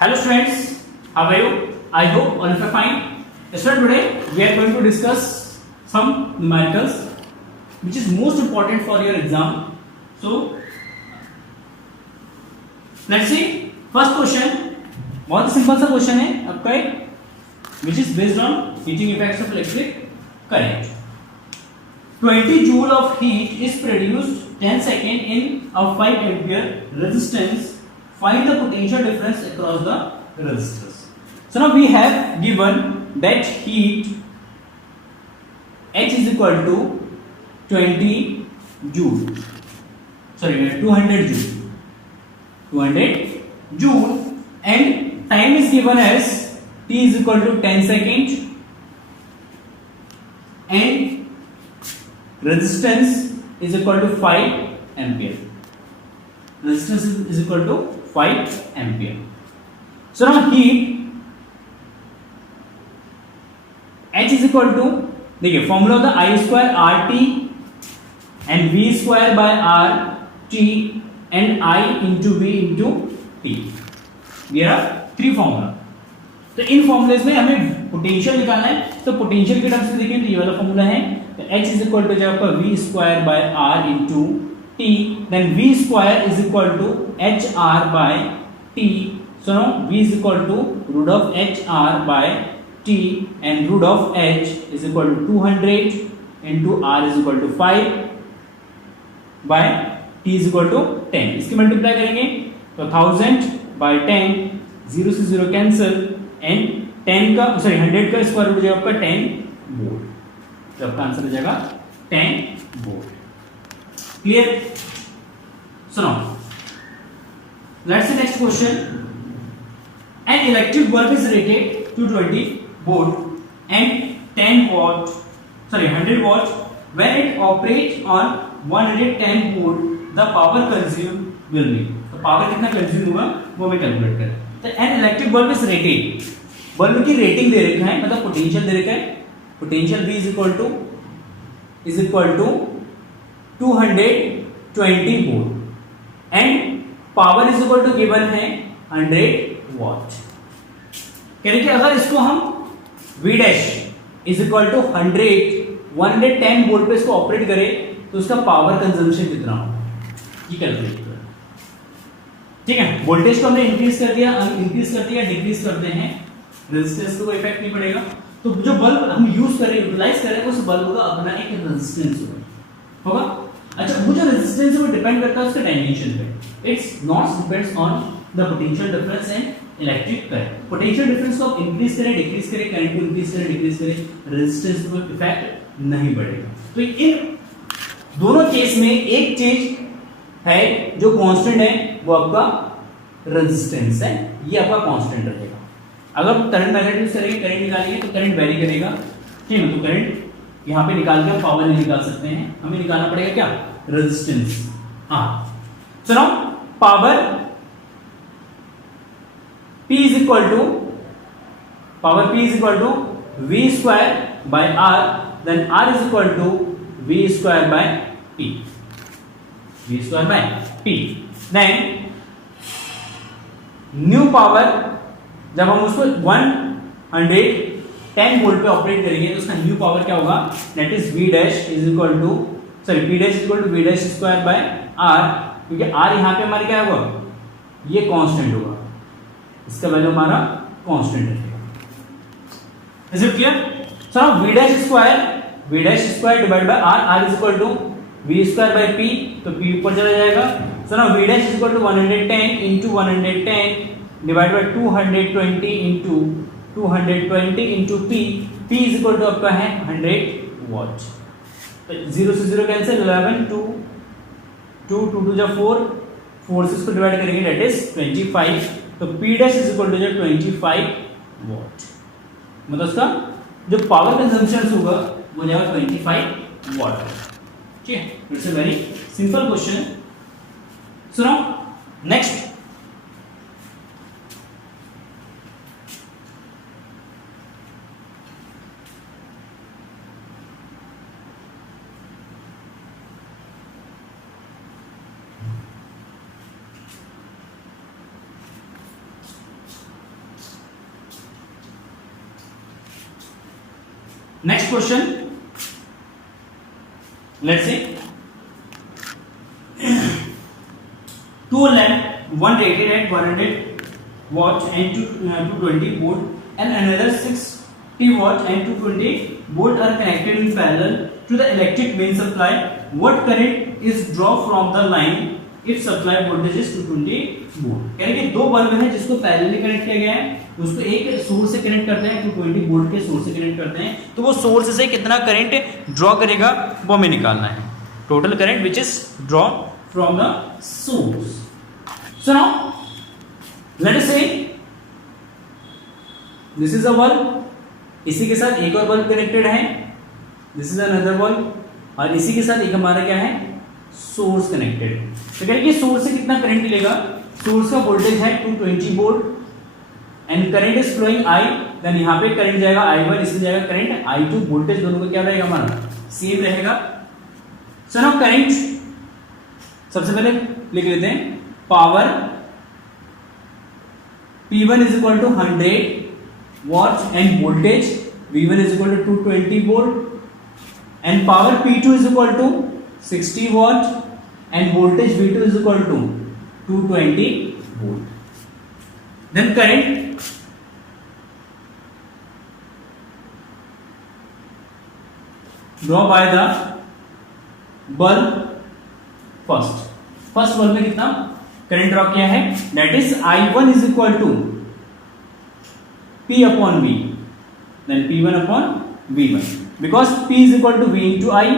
Hello students, how are you? I hope all of you are fine. Students, today we are going to discuss some numericals which is most important for your exam. So let's see. First question, बहुत simple सा question है आपका एक which is based on heating effects of electric current. 20 joule of heat is produced 10 seconds in a 5 ampere resistance. Find the potential difference across the resistors. So now we have given that heat H is equal to 20 joule. Sorry, 200 joule. 200 joule and time is given as T is equal to 10 seconds and resistance is equal to 5 ampere. Resistance is equal to 5 ampere. So now heat H is equal to, देखिए formula होता है I square RT and V square by RT and I into V into T. There are three formula. तो इन formulas में हमें potential निकालना है. तो potential के टर्म्स में देखिए तो ये वाला फॉर्मूला है. तो H is equal to जो आपका V square by R into T, then V square is equal to HR by T. So now V is equal to root of HR by T and root of H is equal to 200 into R is equal to 5 by T is equal to 10. इसके multiply करेंगे तो 1000 by 10, 0 से 0 cancel and 10 का 100 का square root हो जाएगा आपका 10 volt. तो आपका आंसर हो जाएगा 10 volt. Clear? So now, let's see next question. An electric bulb is rated to 20 volt and 100 watt. When it operates on 110 volt, the power consumed will be. तो power कितना consume होगा वो हमें calculate करें. तो an electric bulb is rated, bulb की rating दे रखा है, मतलब पोटेंशियल दे रखा है. Potential V is equal to 220 volt and power is equal to given है 100 वॉट. कह रहे कि अगर इसको हम V dash is equal to 110 volt पे इसको ऑपरेट करें तो उसका पावर कंजम्पशन कितना होगा ये कैलकुलेट करें. ठीक है, वोल्टेज को हमने इंक्रीज कर दिया, डिक्रीज करते हैं, रेजिस्टेंस को कोई इफेक्ट नहीं पड़ेगा. तो जो बल्ब हम यूज कर रहे हैं, यूटिलाइज कर रहे हैं, उस बल्ब का अपना एक रेजिस्टेंस होगा. अच्छा, वो जो रेजिस्टेंस है वो डिपेंड करता है उसके डायमेंशन पे. It's not depends on the potential difference and electric current. Potential difference को आप इंक्रीज करें, डिक्रीज करें, करंट को इंक्रीज करें, डिक्रीज करें, रेजिस्टेंस को इफेक्ट नहीं पड़ेगा. तो इन दोनों केस में एक चीज है जो कांस्टेंट है वो आपका रेजिस्टेंस है. ये आपका कांस्टेंट रहेगा. अगर करंट मैग्नेटिक यूज करेंगे, करंट निकालेंगे तो करंट वेरी करेगा. ठीक है, तो करंट यहाँ पे निकाल के हम पावर नहीं निकाल सकते हैं, हमें निकालना पड़ेगा क्या, रेजिस्टेंस. हाँ, so now power P is equal to V square by R, then R is equal to V square by P. Then new power जब हम उसको 110 वोल्ट पे ऑपरेट करेंगे तो उसका न्यू पावर क्या होगा, that is P dash is equal to V dash square by R, क्योंकि R यहाँ पे हमारे क्या होगा, ये कांस्टेंट होगा, इसका वैल्यू हमारा कांस्टेंट रहेगा. Is it clear? So now V dash square divide by R, R is equal to V square by P, तो P ऊपर चला जाएगा. So now V dash is equal to 110 into 110 divide by 220 into P. P is equal to आपका है 100 what. तो 0 से 0 cancel, 11 2 2 जा 4 से इसको डिवाइड करेंगे, दैट इज 25. तो P dash is equal to 25 watt. मतलब उसका जो पावर कंजम्पशन होगा वो जाएगा 25 वॉट. ठीक है, it's a very simple question. So now next, next question, let's say two lamp, one rated at 100 watt and 220 volt and another 60 watt and 220 volt are connected in parallel to the electric main supply. What current is drawn from the line if supply voltage is 220 volt? यानी कि दो bulb है जिसको parallelly connect किया गया है, उसको एक सोर्स से कनेक्ट करते हैं, 220 वोल्ट के सोर्स से कनेक्ट करते हैं, तो वो सोर्स से कितना करंट ड्रॉ करेगा वो हमें निकालना है. Total current which is drawn from the source. So now let us say this is a bulb, इसी के साथ एक और बल्ब कनेक्टेड है, this is another bulb, और इसी के साथ एक हमारा क्या है सोर्स कनेक्टेड. तो कह रहे कि सोर्स से कितना करंट मिलेगा, सोर्स का वोल्टेज है 220 volt and current is flowing I, then यहाँ पे करंट जाएगा I1, इसमें जाएगा करंट I2, वोल्टेज दोनों का क्या रहेगा हमारा सेम रहेगा. सो नाउ करंट सबसे पहले लिख लेते हैं, power P1 is equal to 100 watt and voltage V1 is equal to 220 volt and power P2 is equal to 60 watt and voltage V2 is equal to 220 volt. Then current draw by the bulb first bulb में कितना current draw किया है, that is I1 is equal to P upon V, then P1 upon V1, because P is equal to V into I,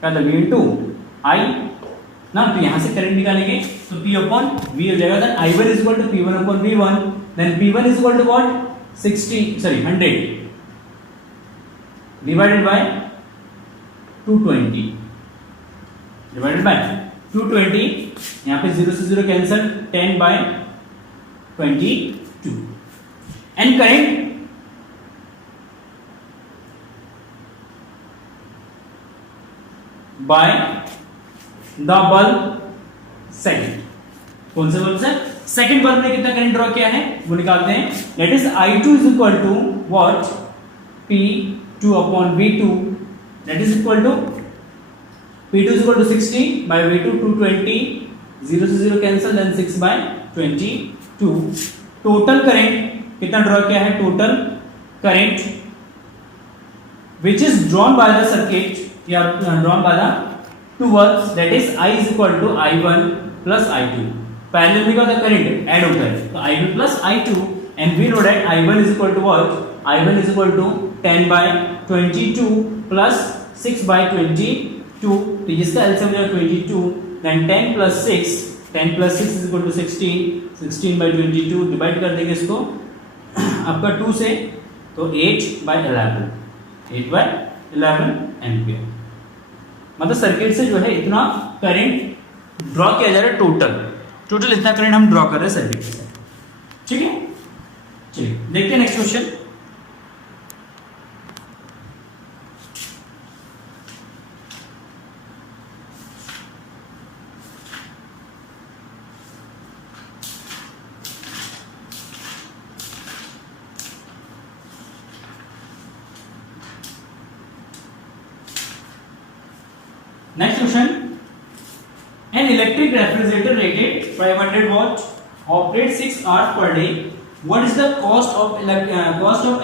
क्या था V into I ना, तो यहां से करंट निकालेंगे तो P अपॉन V हो जाएगा, then I1 is equal to P1 upon V1, then P1 is equal to what 100 divided by 220 divided by 220, यहाँ पे 0 से 0 cancel, 10 by 22 and current by the bulb second. कौन से बल्ब से, सेकंड बल्ब में कितना करंट ड्रॉ किया है वो निकालते हैं, that is I2 is equal to what P2 upon V2, that is equal to P2 is equal to 60 by V2 220, 0 से 0 cancel, then 6 by 22. Total current कितना ड्रॉ किया है, total current which is drawn by the circuit या drawn by the two bulbs, that is I is equal to I1 plus I2. Parallel में क्या होता है current add होता है, तो I1 plus I2 and we know that I1 is equal to what, I1 is equal to 10 by 22 plus 6 by 22, तो जिसका LCM हो जाएगा 22, then 10 plus 6 is equal to 16 by 22 divide कर देंगे इसको आपका 2 से, तो 8 by 11 एम्पियर. मतलब सर्किट से जो है इतना करंट ड्रॉ किया जा रहा है, टोटल इतना करंट हम ड्रॉ कर रहे हैं सर्किट से. ठीक है, चलिए देखते हैं next question. Next question. An electric refrigerator rated 500 watt operates 6 hours per day. What is the cost of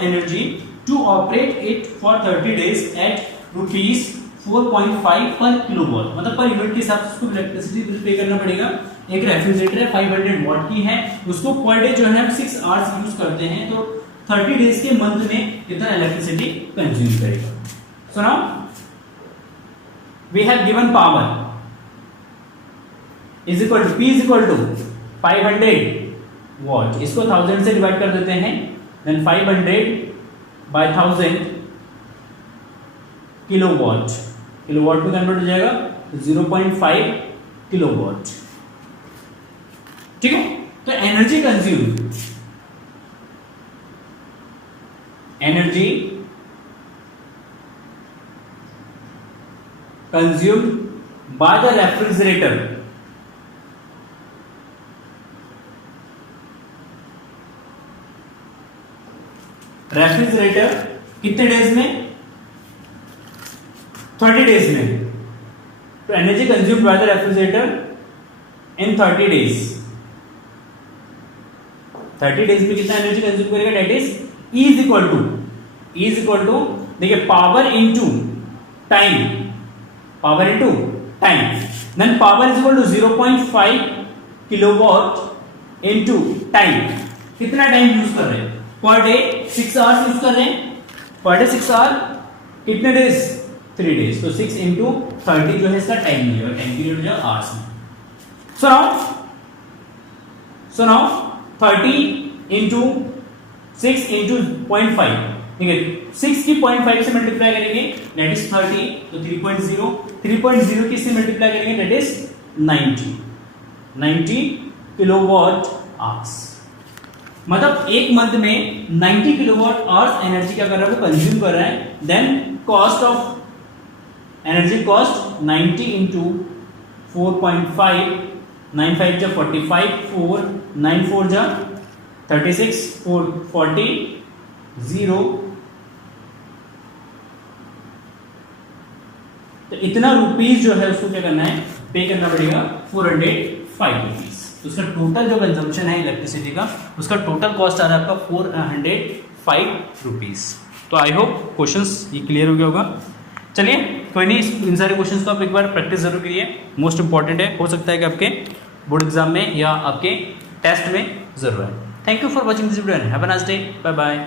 energy to operate it for 30 days at rupees 4.5 per kilowatt? मतलब पर यूनिट के हिसाब से उसको इलेक्ट्रिसिटी बिल पे करना पड़ेगा. एक refrigerator है 500 वाट की है, उसको पर डे जो है हम 6 आवर्स यूज करते हैं, तो 30 डेज के मंथ में कितना इलेक्ट्रिसिटी कंज्यूम करेगा. So now we have given power is equal to P is equal to 500 watt, इसको 1000 से डिवाइड कर देते हैं, then 500 by 1000 किलोवाट, किलोवाट में कन्वर्ट हो जाएगा 0.5 किलोवाट. ठीक है, तो energy consumed by the refrigerator कितने डेज में? 30 डेज में। तो energy consumed by the refrigerator in 30 days, 30 days में कितना एनर्जी कंज्यूम करेगा? That is E is equal to देखिए power into time, power into time, then power is equal to 0.5 kilowatt into time. कितना time use कर रहे हैं? Per day 6 hours use कर रहे हैं, पर डे 6 आवर, कितने डेज? 3 डेज। तो 6 इंटू 30 जो है इसका टाइम मिलेगा, टाइम पीरियड हो जाएगा आवर्स में। सो नाउ 30 इंटू 6 इंटू 0.5, ठीक है, 6 की 0.5 से मल्टीप्लाई करेंगे दैट इज 30, तो 3.0 की से मल्टीप्लाई करेंगे दैट इज 90 किलोवाट आवर्स। मतलब एक मंथ में 90 किलोवाट आवर्स एनर्जी क्या कर रहा है? वो कंज्यूम कर रहा है। Then cost of energy cost 90 into 4.5, 9 5 जा 45, 4 9 4 जा 36, 4 40 0, तो इतना रुपीस जो है उसको क्या करना है? पे करना पड़ेगा 405 रुपीज। तो उसका टोटल जो कंजम्पशन है इलेक्ट्रिसिटी का, उसका टोटल कॉस्ट आ रहा है आपका 405 रुपीज। तो आई होप क्वेश्चंस ये क्लियर हो गया होगा। चलिए कोई नहीं, इन सारे क्वेश्चंस को आप एक बार प्रैक्टिस जरूर कीजिए, मोस्ट इंपॉर्टेंट है, हो सकता है कि आपके बोर्ड एग्जाम में या आपके टेस्ट में जरूर है। Thank you for watching this video, have a nice day, bye bye.